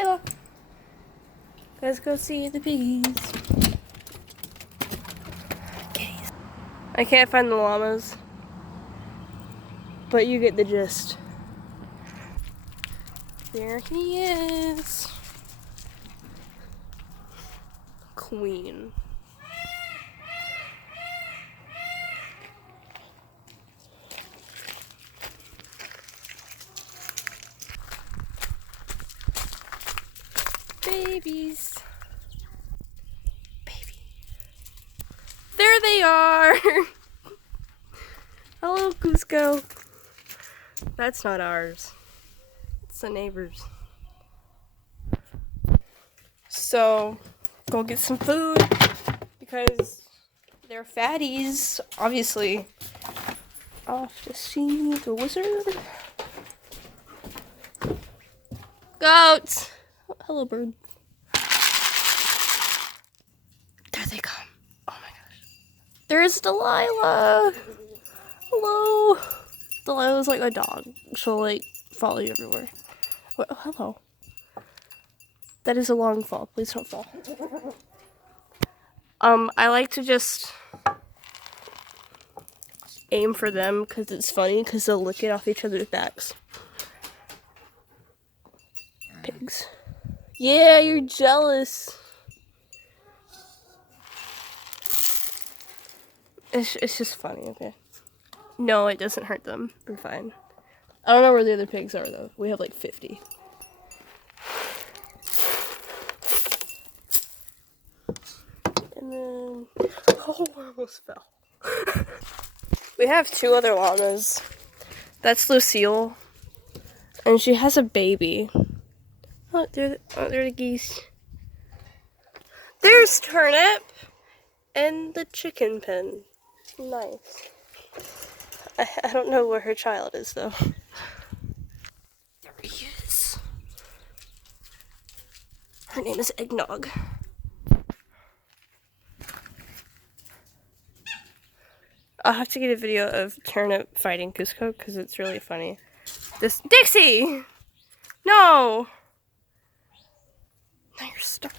Milo. Let's go see the piggies. Kitties. I can't find the llamas, but you get the gist. There he is. Queen. Babies. Baby. There they are. Hello, Cusco. That's not ours. It's the neighbor's. So, go get some food because they're fatties, obviously. Off to see the wizard. Goats! Oh, hello, bird. There they come. Oh my gosh. There's Delilah! Hello! Delilah's like a dog. She'll like follow you everywhere. Oh, hello. That is a long fall. Please don't fall. I like to just aim for them because it's funny because they'll lick it off each other's backs. Pigs. Yeah, you're jealous. It's just funny, okay? No, it doesn't hurt them. We're fine. I don't know where the other pigs are though. We have like 50. And then, oh, I almost fell. We have 2 other llamas. That's Lucille, and she has a baby. Oh, there the geese. There's Turnip and the chicken pen. Nice. I don't know where her child is though. There he is. Her name is Eggnog. I'll have to get a video of Turnip fighting Cusco because it's really funny. This Dixie! No! Now you're stuck.